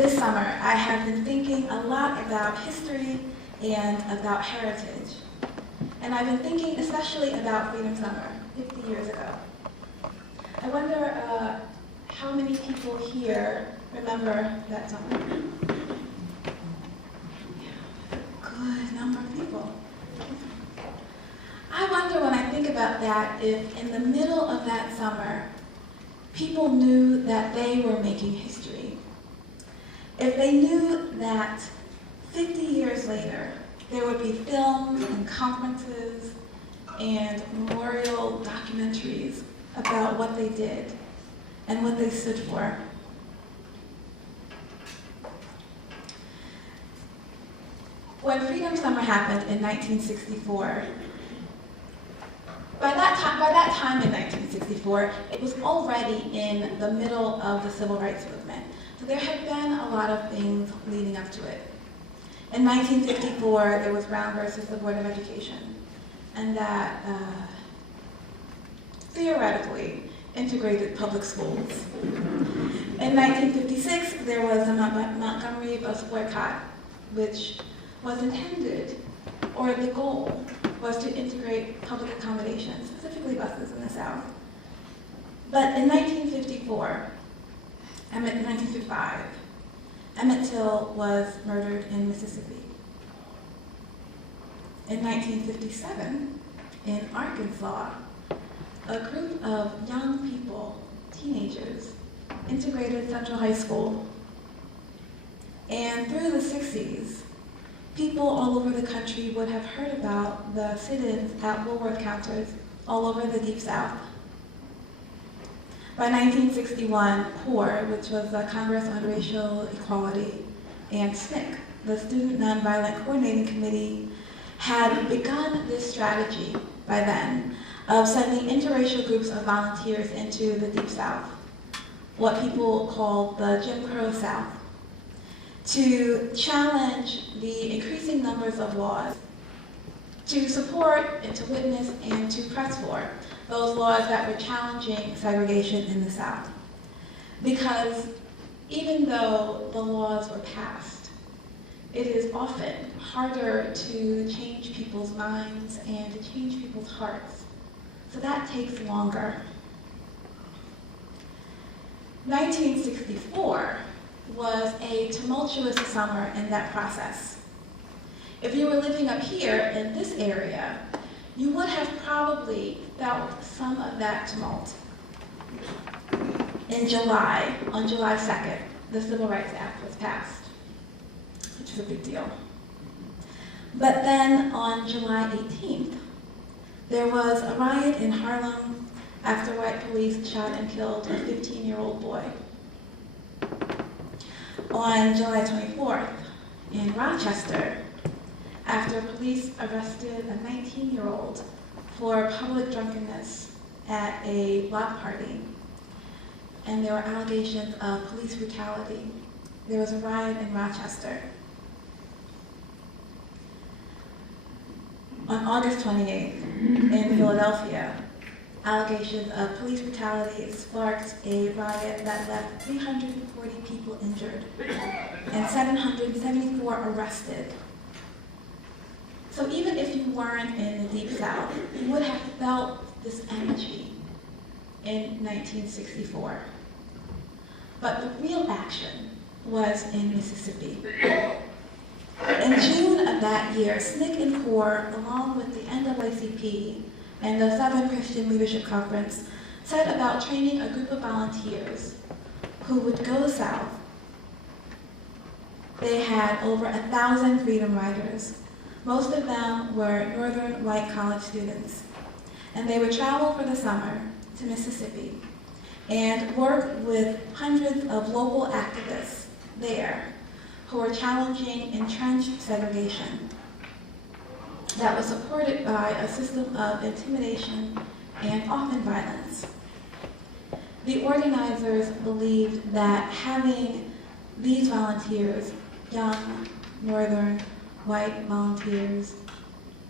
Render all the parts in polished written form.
This summer, I have been thinking a lot about history and about heritage. And I've been thinking especially about Freedom Summer, 50 years ago. I wonder how many people here remember that summer? Good number of people. I wonder when I think about that if in the middle of that summer, people knew that they were making history. If they knew that 50 years later, there would be films and conferences and memorial documentaries about what they did and what they stood for. When Freedom Summer happened in 1964, by that time in 1964, it was already in the middle of the civil rights movement. So there had been a lot of things leading up to it. In 1954, there was Brown versus the Board of Education, and that theoretically integrated public schools. In 1956, there was the Montgomery bus boycott, which was intended, or the goal, was to integrate public accommodations, specifically buses in the South. But in 1955, Emmett Till was murdered in Mississippi. In 1957, in Arkansas, a group of young people, teenagers, integrated Central High School. And through the 60s, people all over the country would have heard about the sit-ins at Woolworth counters all over the Deep South. By 1961, CORE, which was the Congress on Racial Equality, and SNCC, the Student Nonviolent Coordinating Committee, had begun this strategy by then of sending interracial groups of volunteers into the Deep South, what people called the Jim Crow South, to challenge the increasing numbers of laws, to support and to witness and to press for those laws that were challenging segregation in the South. Because even though the laws were passed, it is often harder to change people's minds and to change people's hearts. So that takes longer. 1964 was a tumultuous summer in that process. If you were living up here in this area, you would have probably felt some of that tumult. In July, on July 2nd, the Civil Rights Act was passed, which is a big deal. But then on July 18th, there was a riot in Harlem after white police shot and killed a 15-year-old boy. On July 24th, in Rochester, after police arrested a 19-year-old for public drunkenness at a block party, and there were allegations of police brutality, there was a riot in Rochester. On August 28th, in Philadelphia, allegations of police brutality sparked a riot that left 340 people injured and 774 arrested. So even if you weren't in the Deep South, you would have felt this energy in 1964. But the real action was in Mississippi. In June of that year, SNCC and CORE, along with the NAACP and the Southern Christian Leadership Conference, set about training a group of volunteers who would go south. They had over 1,000 Freedom Riders. Most of them were northern white college students. And they would travel for the summer to Mississippi and work with hundreds of local activists there who were challenging entrenched segregation that was supported by a system of intimidation and often violence. The organizers believed that having these volunteers, young, northern, white volunteers,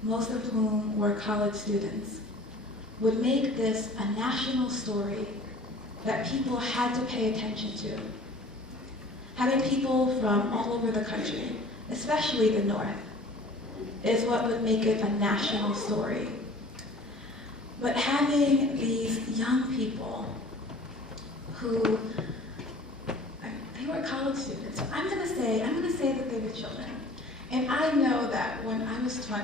most of whom were college students, would make this a national story that people had to pay attention to, having people from all over the country, especially the North, is what would make it a national story. But having these young people who, they were college students. I'm gonna say that they were children. And I know that when I was 20,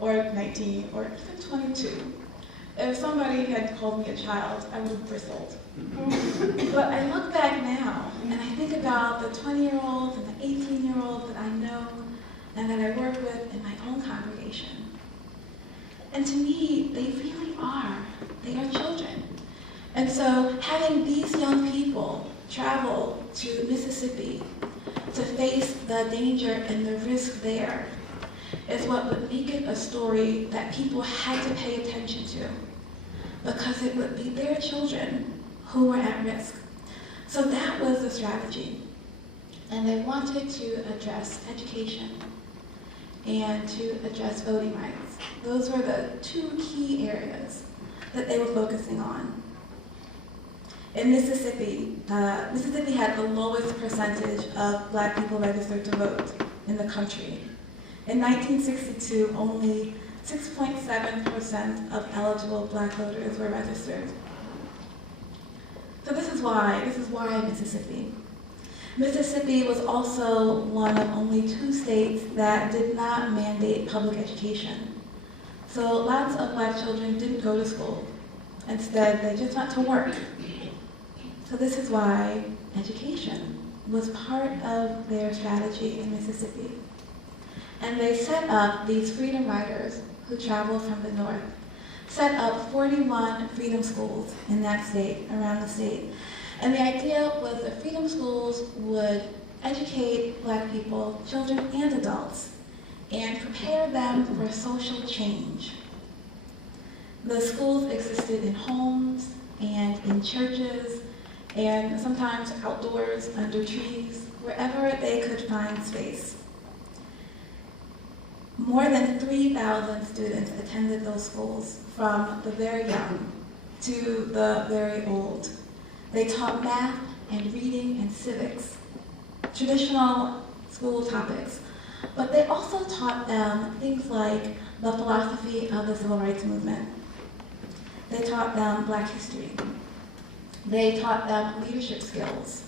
or 19, or even 22, if somebody had called me a child, I would have bristled. But I look back now, and I think about the 20-year-olds and the 18-year-olds that I know and that I work with in my own congregation. And to me, they really are. They are children. And so having these young people travel to Mississippi to face the danger and the risk there is what would make it a story that people had to pay attention to, because it would be their children who were at risk. So that was the strategy. And they wanted to address education and to address voting rights. Those were the two key areas that they were focusing on. In Mississippi, Mississippi had the lowest percentage of Black people registered to vote in the country. In 1962, only 6.7% of eligible Black voters were registered. So this is why Mississippi. Mississippi was also one of only 2 states that did not mandate public education. So lots of Black children didn't go to school. Instead, they just went to work. So this is why education was part of their strategy in Mississippi. And they set up these freedom riders who traveled from the North, set up 41 freedom schools in that state, around the state. And the idea was that freedom schools would educate Black people, children and adults, and prepare them for social change. The schools existed in homes and in churches, and sometimes outdoors, under trees, wherever they could find space. More than 3,000 students attended those schools, from the very young to the very old. They taught math and reading and civics, traditional school topics, but they also taught them things like the philosophy of the Civil Rights Movement. They taught them Black history. They taught them leadership skills.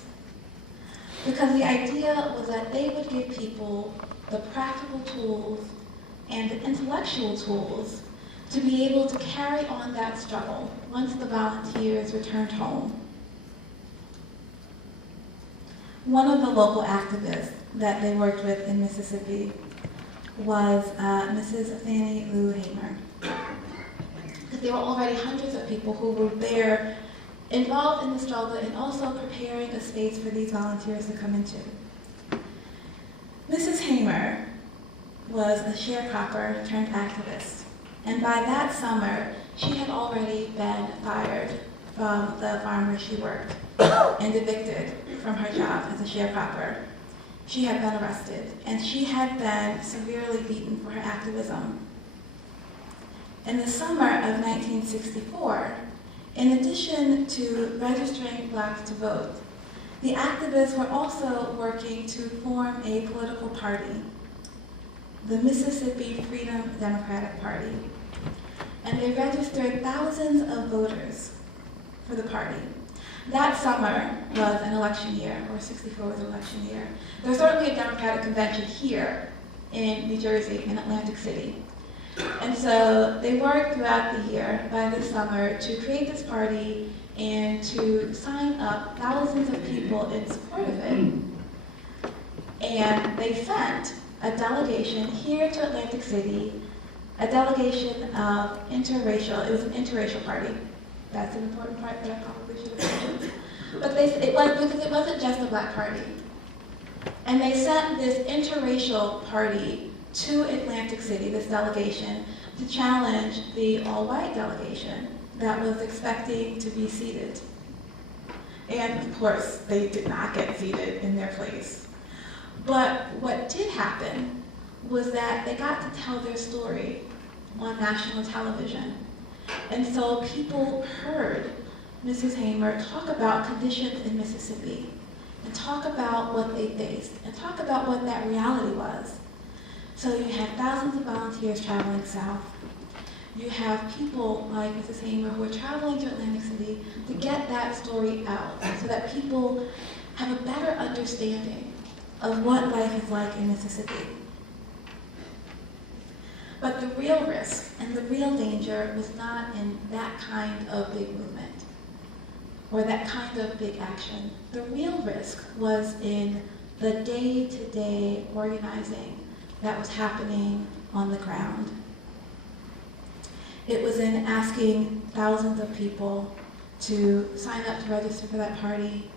Because the idea was that they would give people the practical tools and the intellectual tools to be able to carry on that struggle once the volunteers returned home. One of the local activists that they worked with in Mississippi was Mrs. Fannie Lou Hamer. Because there were already hundreds of people who were there involved in the struggle and also preparing a space for these volunteers to come into. Mrs. Hamer was a sharecropper turned activist. And by that summer, she had already been fired from the farm where she worked and evicted from her job as a sharecropper. She had been arrested, and she had been severely beaten for her activism. In the summer of 1964, in addition to registering Blacks to vote, the activists were also working to form a political party, the Mississippi Freedom Democratic Party. And they registered thousands of voters for the party. That summer was an election year, or 64 was an election year. There was certainly a Democratic convention here in New Jersey, in Atlantic City. And so they worked throughout the year, by this summer, to create this party and to sign up thousands of people in support of it. And they sent a delegation here to Atlantic City, a delegation of interracial, it was an interracial party. That's an important part that I probably should have mentioned. But because it wasn't just a Black party. And they sent this interracial party to Atlantic City, this delegation, to challenge the all-white delegation that was expecting to be seated. And of course, they did not get seated in their place. But what did happen was that they got to tell their story on national television. And so people heard Mrs. Hamer talk about conditions in Mississippi and talk about what they faced and talk about what that reality was. So you had thousands of volunteers traveling south. You have people like Mrs. Hamer who are traveling to Atlantic City to get that story out so that people have a better understanding of what life is like in Mississippi. But the real risk and the real danger was not in that kind of big movement or that kind of big action. The real risk was in the day-to-day organizing that was happening on the ground. It was in asking thousands of people to sign up to register for that party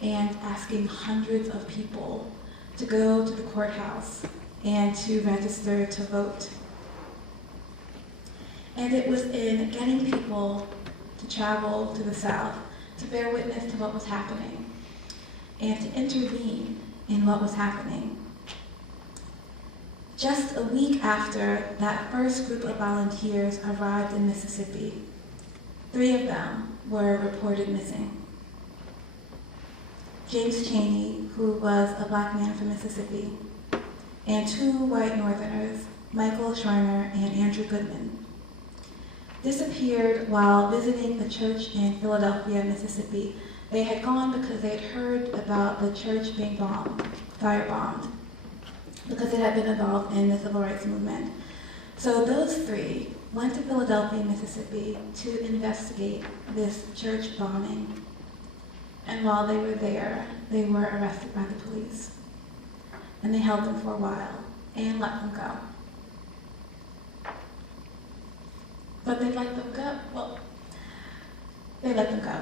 and asking hundreds of people to go to the courthouse and to register to vote. And it was in getting people to travel to the South, to bear witness to what was happening, and to intervene in what was happening. Just a week after that first group of volunteers arrived in Mississippi, 3 of them were reported missing. James Chaney, who was a black man from Mississippi, and 2 white Northerners, Michael Schreiner and Andrew Goodman, disappeared while visiting a church in Philadelphia, Mississippi. They had gone because they had heard about the church being firebombed, because it had been involved in the civil rights movement. So those 3 went to Philadelphia, Mississippi to investigate this church bombing. And while they were there, they were arrested by the police. And they held them for a while and let them go. But they let them go. Well, they let them go.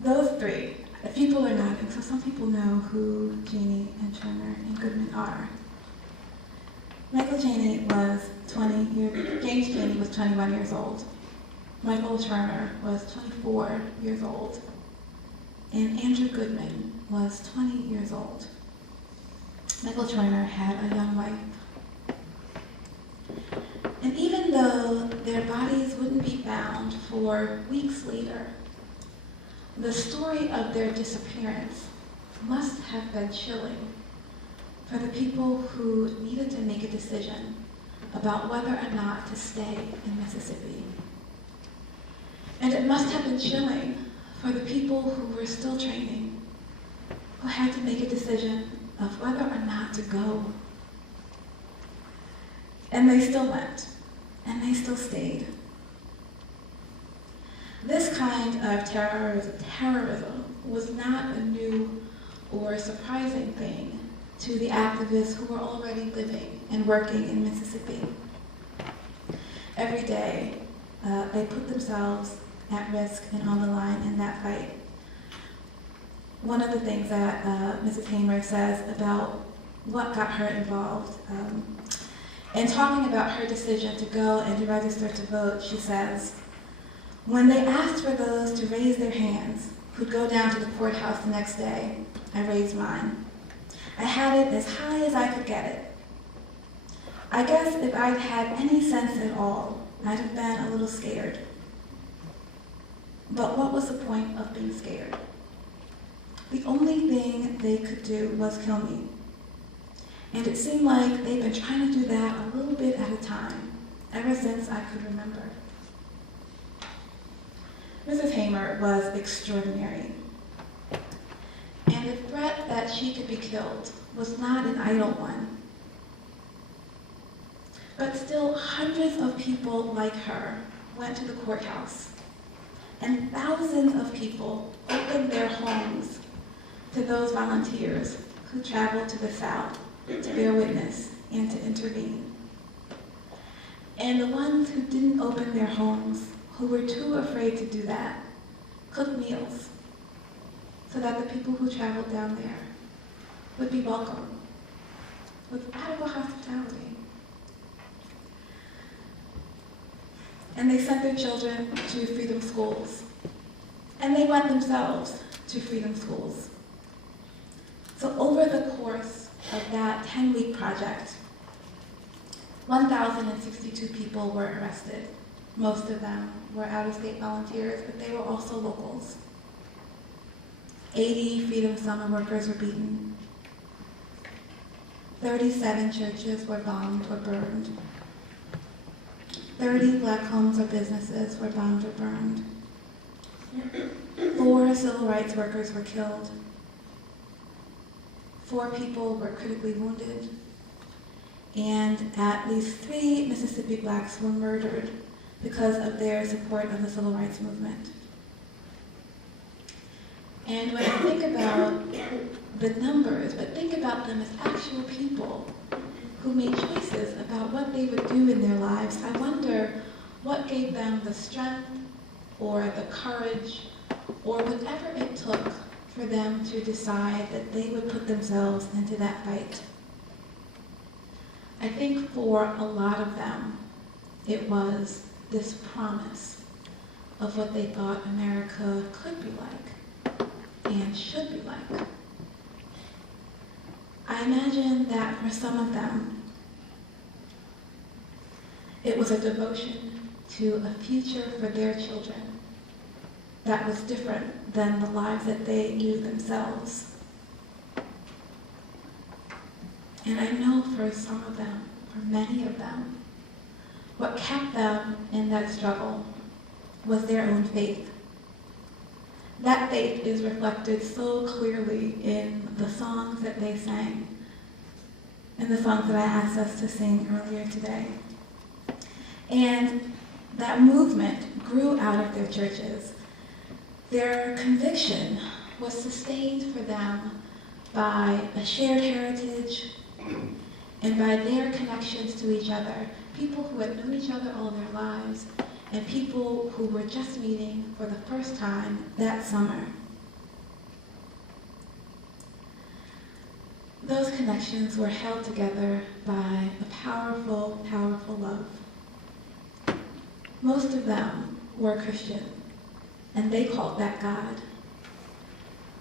Those 3, the people are nodding, so some people know who Chaney and Schreiner and Goodman are. Michael Chaney was 20 years, James Chaney was 21 years old. Michael Schreiner was 24 years old. And Andrew Goodman was 20 years old. Michael Schreiner had a young wife. And even though their bodies wouldn't be found for weeks later, the story of their disappearance must have been chilling for the people who needed to make a decision about whether or not to stay in Mississippi. And it must have been chilling for the people who were still training, who had to make a decision of whether or not to go. And they still went, and they still stayed. This kind of terrorism was not a new or surprising thing to the activists who were already living and working in Mississippi. Every day, they put themselves at risk and on the line in that fight. One of the things that Mrs. Hamer says about what got her involved, in talking about her decision to go and to register to vote, she says, "When they asked for those to raise their hands who'd go down to the courthouse the next day, I raised mine. I had it as high as I could get it. I guess if I'd had any sense at all, I'd have been a little scared. But what was the point of being scared? The only thing they could do was kill me. And it seemed like they'd been trying to do that a little bit at a time, ever since I could remember." Mrs. Hamer was extraordinary. And the threat that she could be killed was not an idle one. But still, hundreds of people like her went to the courthouse. And thousands of people opened their homes to those volunteers who traveled to the South to bear witness and to intervene. And the ones who didn't open their homes, who were too afraid to do that, cooked meals so that the people who traveled down there would be welcome with radical hospitality. And they sent their children to freedom schools. And they went themselves to freedom schools. So over the course of that 10-week project, 1,062 people were arrested. Most of them were out-of-state volunteers, but they were also locals. 80 Freedom Summer workers were beaten. 37 churches were bombed or burned. 30 black homes or businesses were bombed or burned. 4 civil rights workers were killed. 4 people were critically wounded. And at least 3 Mississippi blacks were murdered because of their support of the civil rights movement. And when I think about the numbers, but think about them as actual people who made choices about what they would do in their lives, I wonder what gave them the strength or the courage or whatever it took for them to decide that they would put themselves into that fight. I think for a lot of them, it was this promise of what they thought America could be like and should be like. I imagine that for some of them, it was a devotion to a future for their children that was different than the lives that they knew themselves. And I know for some of them, for many of them, what kept them in that struggle was their own faith. That faith is reflected so clearly in the songs that they sang, and the songs that I asked us to sing earlier today. And that movement grew out of their churches. Their conviction was sustained for them by a shared heritage and by their connections to each other, people who had known each other all their lives and people who were just meeting for the first time that summer. Those connections were held together by a powerful, powerful love. Most of them were Christian, and they called that God.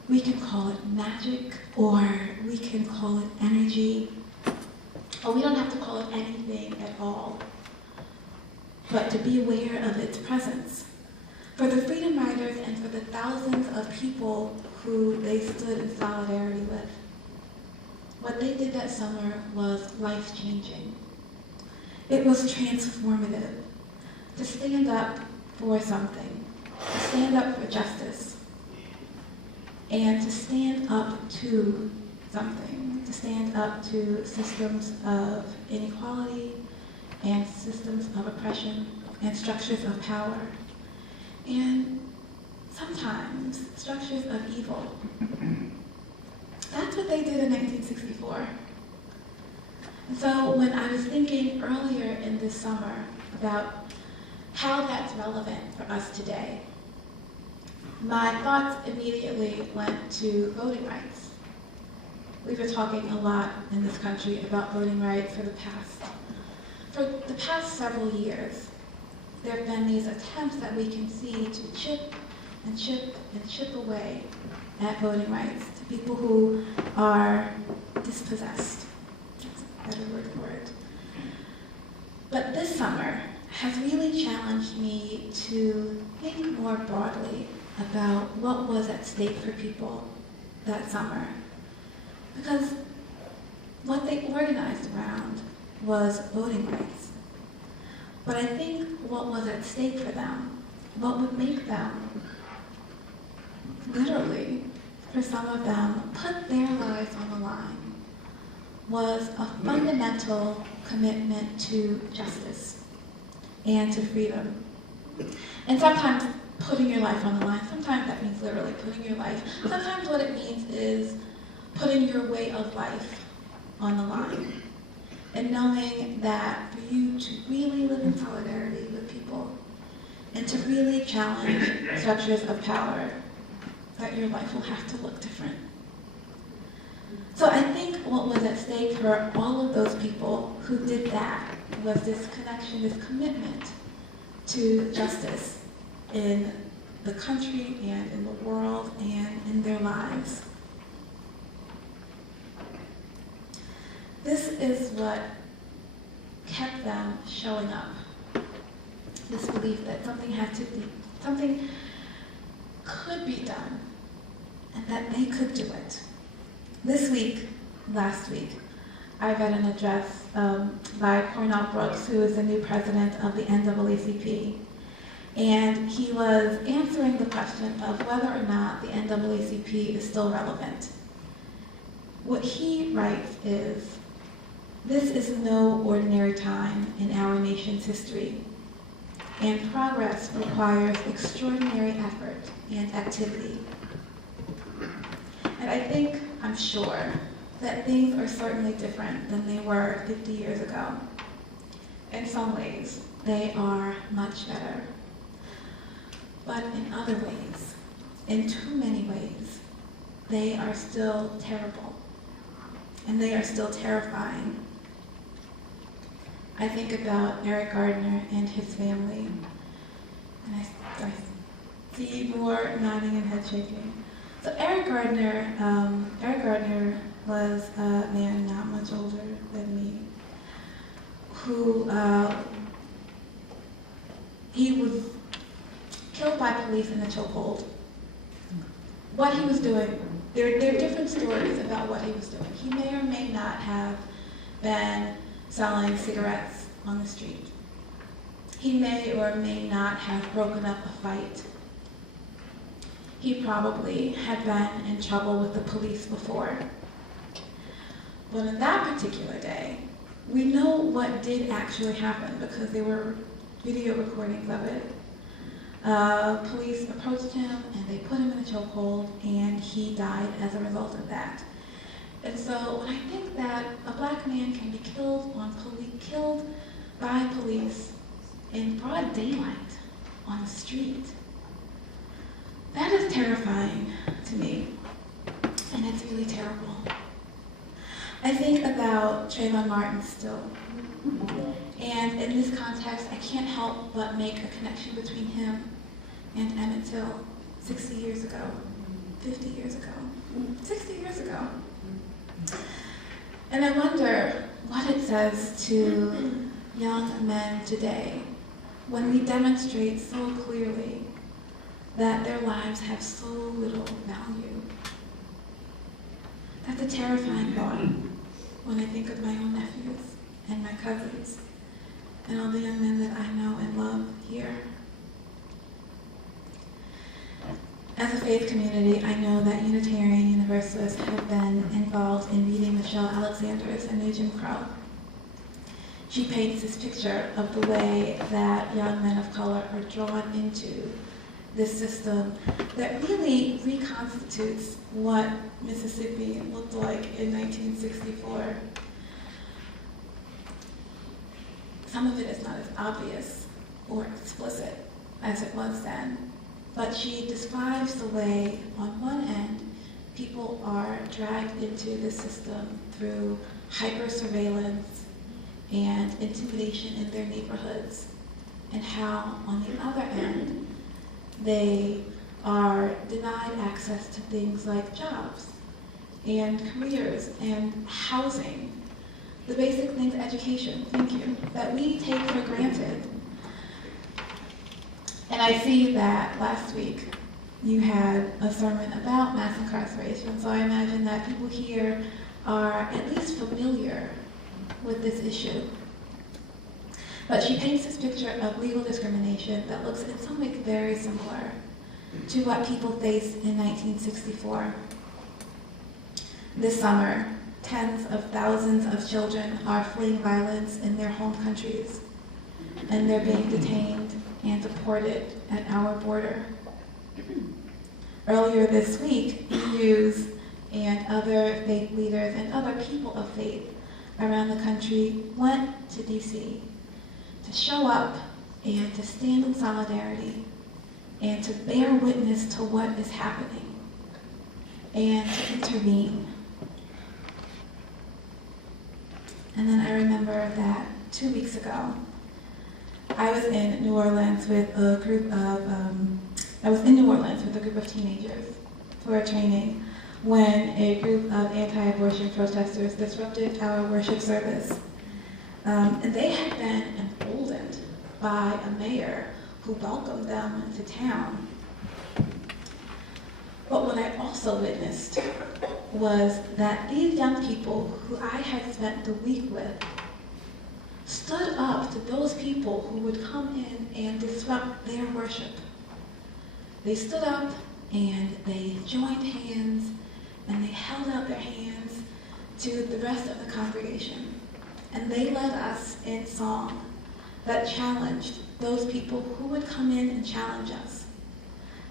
We can call it magic, or we can call it energy, or we don't have to call it anything at all, but to be aware of its presence. For the freedom riders and for the thousands of people who they stood in solidarity with, what they did that summer was life-changing. It was transformative to stand up for something, to stand up for justice, and to stand up to something, to stand up to systems of inequality and systems of oppression and structures of power, and sometimes structures of evil. That's what they did in 1964. And so when I was thinking earlier in this summer about how that's relevant for us today, my thoughts immediately went to voting rights. We've been talking a lot in this country about voting rights for the past several years. There have been these attempts that we can see to chip and chip and chip away at voting rights to people who are dispossessed. That's a better word for it. But this summer has really challenged me to think more broadly about what was at stake for people that summer. Because what they organized around was voting rights. But I think what was at stake for them, what would make them, literally, for some of them, put their lives on the line, was a fundamental commitment to justice and to freedom. And sometimes putting your life on the line, sometimes that means literally putting your life. Sometimes what it means is putting your way of life on the line. And knowing that for you to really live in solidarity with people and to really challenge structures of power, that your life will have to look different. So I think what was at stake for all of those people who did that was this connection, this commitment to justice in the country and in the world and in their lives. This is what kept them showing up. This belief that something could be done and that they could do it. Last week, I read an address by Cornell Brooks, who is the new president of the NAACP. And he was answering the question of whether or not the NAACP is still relevant. What he writes is, "This is no ordinary time in our nation's history, and progress requires extraordinary effort and activity." And I'm sure, that things are certainly different than they were 50 years ago. In some ways, they are much better. But in other ways, in too many ways, they are still terrible. And they are still terrifying. I think about Eric Gardner and his family. And I see more nodding and head shaking. So Eric Gardner was a man not much older than me, who he was killed by police in a chokehold. What he was doing, there are different stories about what he was doing. He may or may not have been selling cigarettes on the street. He may or may not have broken up a fight. He probably had been in trouble with the police before. But on that particular day, we know what did actually happen because there were video recordings of it. Police approached him and they put him in a chokehold, and he died as a result of that. And so when I think that a black man can be killed by police in broad daylight on the street, that is terrifying to me, and it's really terrible. I think about Trayvon Martin still. And in this context, I can't help but make a connection between him and Emmett Till 60 years ago, 50 years ago, 60 years ago. And I wonder what it says to young men today when we demonstrate so clearly that their lives have so little value. That's a terrifying thought when I think of my own nephews and my cousins and all the young men that I know and love here. As a faith community, I know that Unitarian Universalists have been involved in meeting Michelle Alexander's A New Jim Crow. She paints this picture of the way that young men of color are drawn into this system that really reconstitutes what Mississippi looked like in 1964. Some of it is not as obvious or explicit as it was then, but she describes the way, on one end, people are dragged into the system through hyper-surveillance and intimidation in their neighborhoods, and how, on the other end, they are denied access to things like jobs and careers and housing, the basic things, education, thank you, that we take for granted. And I see that last week you had a sermon about mass incarceration, so I imagine that people here are at least familiar with this issue. But she paints this picture of legal discrimination that looks in some ways very similar to what people faced in 1964. This summer, tens of thousands of children are fleeing violence in their home countries, and they're being detained and deported at our border. Earlier this week, EUs and other faith leaders and other people of faith around the country went to DC to show up and to stand in solidarity and to bear witness to what is happening and to intervene. And then I remember that 2 weeks ago, I was in New Orleans with a group of teenagers for a training when a group of anti-abortion protesters disrupted our worship service. And they had been emboldened by a mayor who welcomed them to town. But what I also witnessed was that these young people who I had spent the week with stood up to those people who would come in and disrupt their worship. They stood up and they joined hands and they held out their hands to the rest of the congregation. And they led us in song that challenged those people who would come in and challenge us.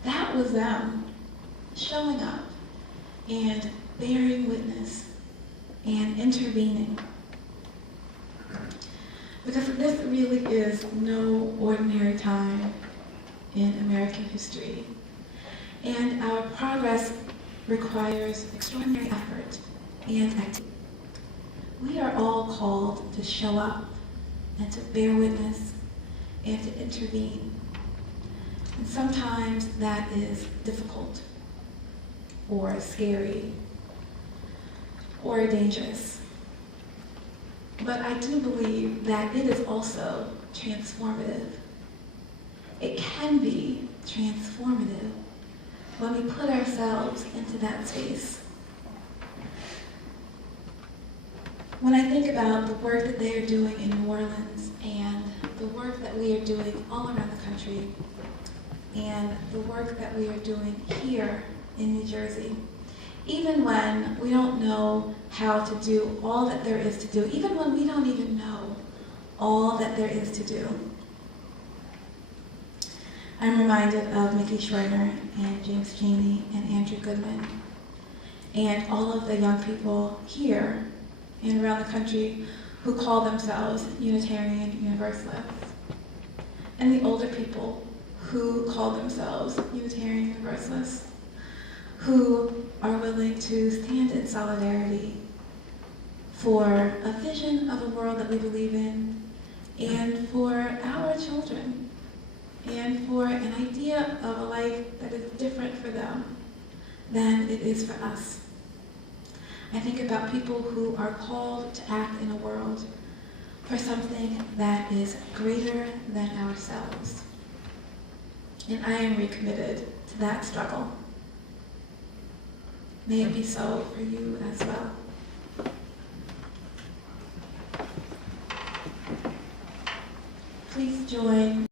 That was them showing up and bearing witness and intervening. Because this really is no ordinary time in American history. And our progress requires extraordinary effort and activity. We are all called to show up and to bear witness and to intervene. And sometimes that is difficult or scary or dangerous. But I do believe that it is also transformative. It can be transformative when we put ourselves into that space. When I think about the work that they are doing in New Orleans and the work that we are doing all around the country and the work that we are doing here in New Jersey, even when we don't know how to do all that there is to do, even when we don't even know all that there is to do, I'm reminded of Mickey Schreiner and James Chaney and Andrew Goodman and all of the young people here and around the country who call themselves Unitarian Universalists, and the older people who call themselves Unitarian Universalists, who are willing to stand in solidarity for a vision of a world that we believe in, and for our children, and for an idea of a life that is different for them than it is for us. I think about people who are called to act in a world for something that is greater than ourselves. And I am recommitted to that struggle. May it be so for you as well. Please join